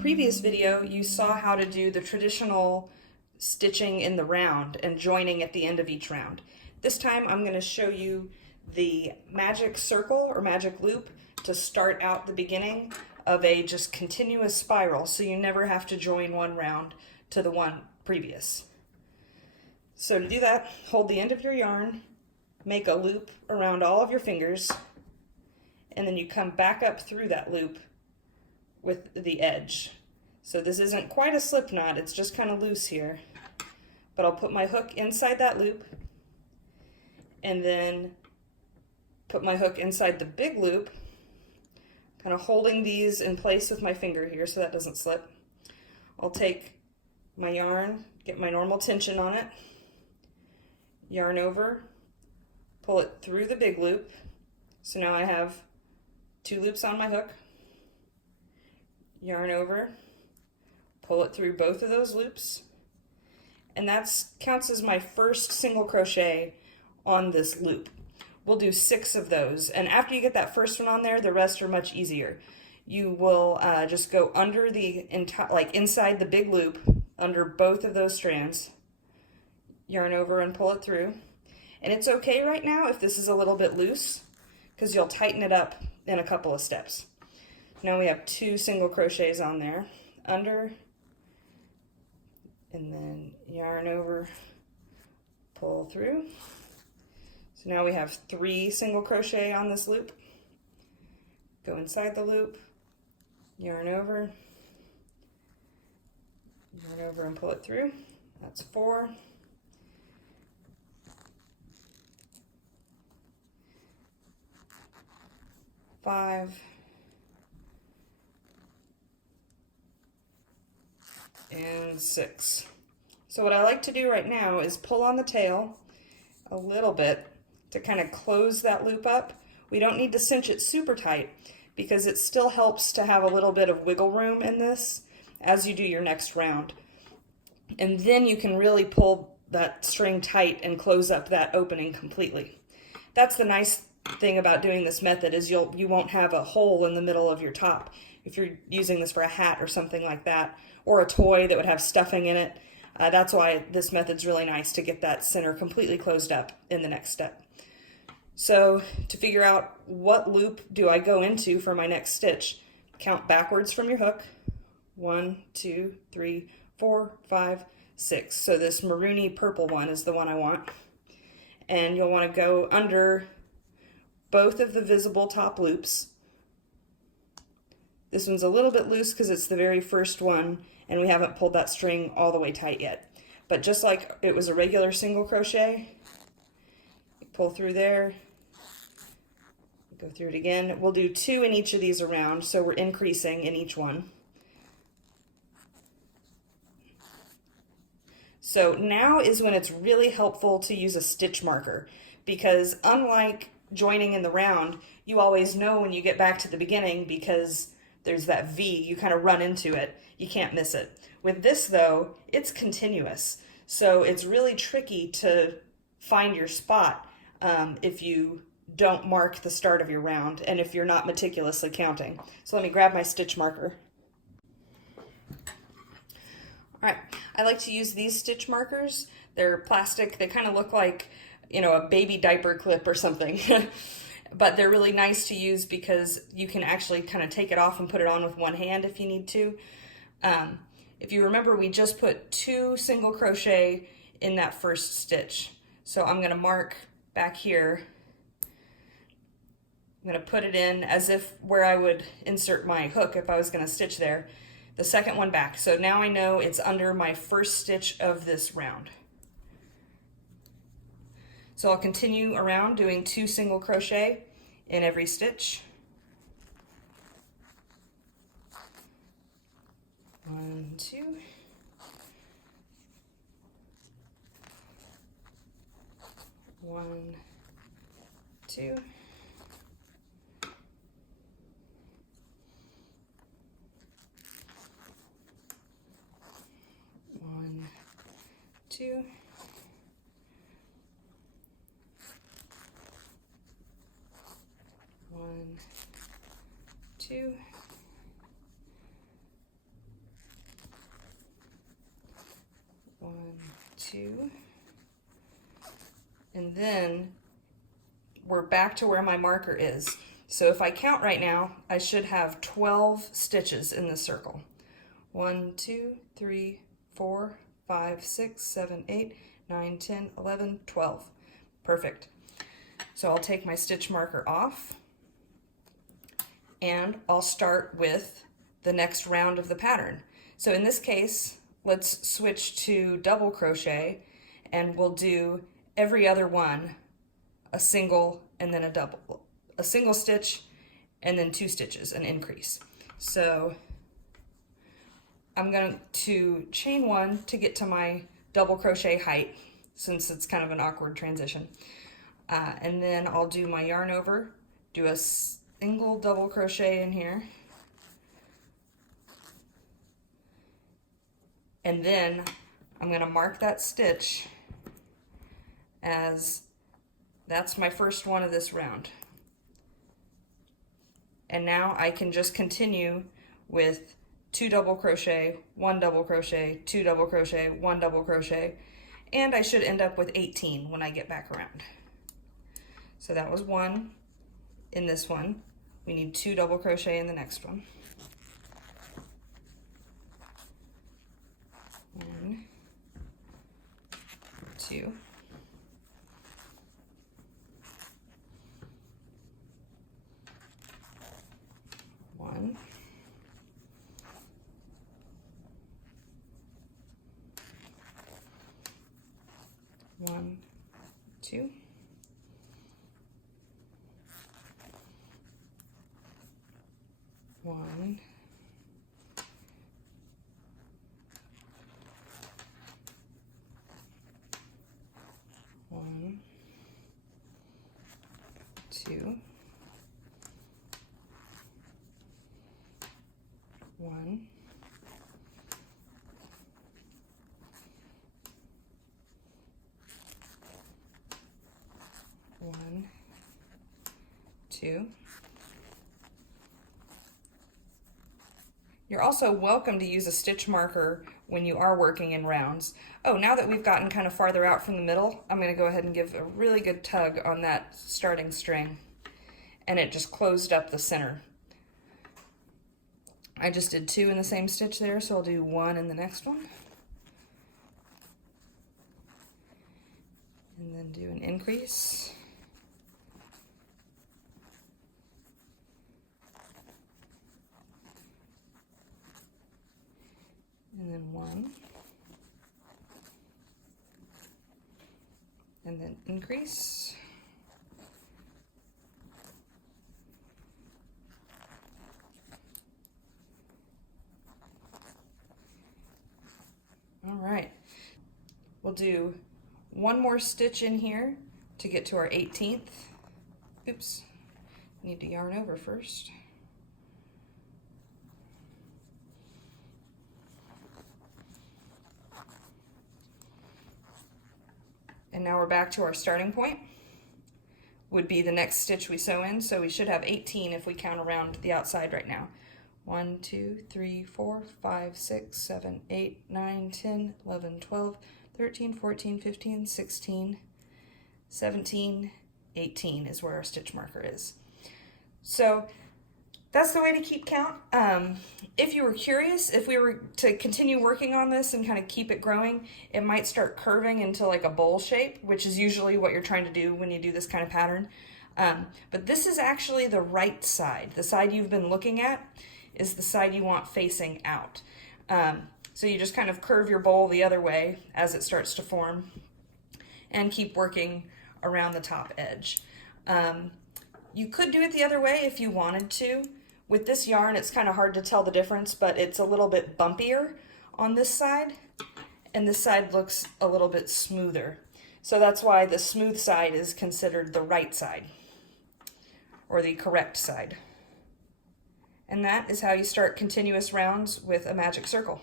previous video, you saw how to do the traditional stitching in the round and joining at the end of each round. This time I'm going to show you the magic circle or magic loop to start out the beginning of a just continuous spiral, so you never have to join one round to the one previous. So to do that, hold the end of your yarn, make a loop around all of your fingers, and then you come back up through that loop with the edge. So this isn't quite a slip knot, it's just kind of loose here. But I'll put my hook inside that loop and then put my hook inside the big loop, kind of holding these in place with my finger here so that doesn't slip. I'll take my yarn, get my normal tension on it, yarn over, pull it through the big loop. So now I have 2 loops on my hook, yarn over, pull it through both of those loops, and that counts as my first single crochet on this loop. We'll do 6 of those, and after you get that first one on there, the rest are much easier. You will just go under the inside the big loop, under both of those strands, yarn over and pull it through. And it's okay right now if this is a little bit loose, because you'll tighten it up in a couple of steps. Now we have 2 single crochets on there, under, and then yarn over, pull through. So now we have 3 single crochet on this loop. Go inside the loop, yarn over and pull it through. That's 4. 5. And 6. So what I like to do right now is pull on the tail a little bit to kind of close that loop up. We don't need to cinch it super tight because it still helps to have a little bit of wiggle room in this as you do your next round. And then you can really pull that string tight and close up that opening completely. That's the nice thing about doing this method, is you won't have a hole in the middle of your top if you're using this for a hat or something like that, or a toy that would have stuffing in it. That's why this method's really nice, to get that center completely closed up in the next step. So to figure out what loop do I go into for my next stitch, count backwards from your hook. 1, 2, 3, 4, 5, 6. So this maroony purple one is the one I want. And you'll want to go under both of the visible top loops. This one's a little bit loose because it's the very first one and we haven't pulled that string all the way tight yet. But just like it was a regular single crochet, you pull through there, go through it again. We'll do 2 in each of these around, so we're increasing in each one. So now is when it's really helpful to use a stitch marker, because unlike joining in the round, you always know when you get back to the beginning, because there's that V, you kind of run into it, you can't miss it. With this though, it's continuous, so it's really tricky to find your spot if you don't mark the start of your round and if you're not meticulously counting. So let me grab my stitch marker. Alright, I like to use these stitch markers. They're plastic, they kind of look like, you know, a baby diaper clip or something. But they're really nice to use because you can actually kind of take it off and put it on with one hand if you need to. If you remember, we just put 2 single crochet in that first stitch. So I'm going to mark back here. I'm going to put it in as if where I would insert my hook if I was going to stitch there. The second one back. So now I know it's under my first stitch of this round. So I'll continue around doing 2 single crochet in every stitch. 1, 2. 1, 2. 1, 2. 1, 2, 2, and then we're back to where my marker is. So if I count right now, I should have 12 stitches in this circle. 1, 2, 3, 4, 5, 6, 7, 8, 9, 10, 11, 12. Perfect. So I'll take my stitch marker off and I'll start with the next round of the pattern. So in this case, let's switch to double crochet and we'll do every other one a single and then a double, a single stitch and then 2 stitches, an increase. So I'm going to chain 1 to get to my double crochet height, since it's kind of an awkward transition. And then I'll do my yarn over, do a single double crochet in here, and then I'm going to mark that stitch as that's my first one of this round. And now I can just continue with 2 double crochet, 1 double crochet, 2 double crochet, 1 double crochet, and I should end up with 18 when I get back around. So that was 1 in this one. We need 2 double crochet in the next one. 1, 2. 1. 1, 2. 1. 1, 2. 1. 1, 2. You're also welcome to use a stitch marker when you are working in rounds. Oh, now that we've gotten kind of farther out from the middle, I'm going to go ahead and give a really good tug on that starting string, and it just closed up the center. I just did 2 in the same stitch there, so I'll do 1 in the next one. And then do an increase. And then 1. And then increase. All right. We'll do 1 more stitch in here to get to our 18th. Oops. Need to yarn over first. And now we're back to our starting point, would be the next stitch we sew in, so we should have 18 if we count around the outside right now. 1, 2, 3, 4, 5, 6, 7, 8, 9, 10, 11, 12, 13, 14, 15, 16, 17, 18 is where our stitch marker is. So that's the way to keep count. If you were curious, if we were to continue working on this and kind of keep it growing, it might start curving into like a bowl shape, which is usually what you're trying to do when you do this kind of pattern. But this is actually the right side. The side you've been looking at is the side you want facing out. So you just kind of curve your bowl the other way as it starts to form and keep working around the top edge. You could do it the other way if you wanted to. With this yarn, it's kind of hard to tell the difference, but it's a little bit bumpier on this side, and this side looks a little bit smoother. So that's why the smooth side is considered the right side, or the correct side. And that is how you start continuous rounds with a magic circle.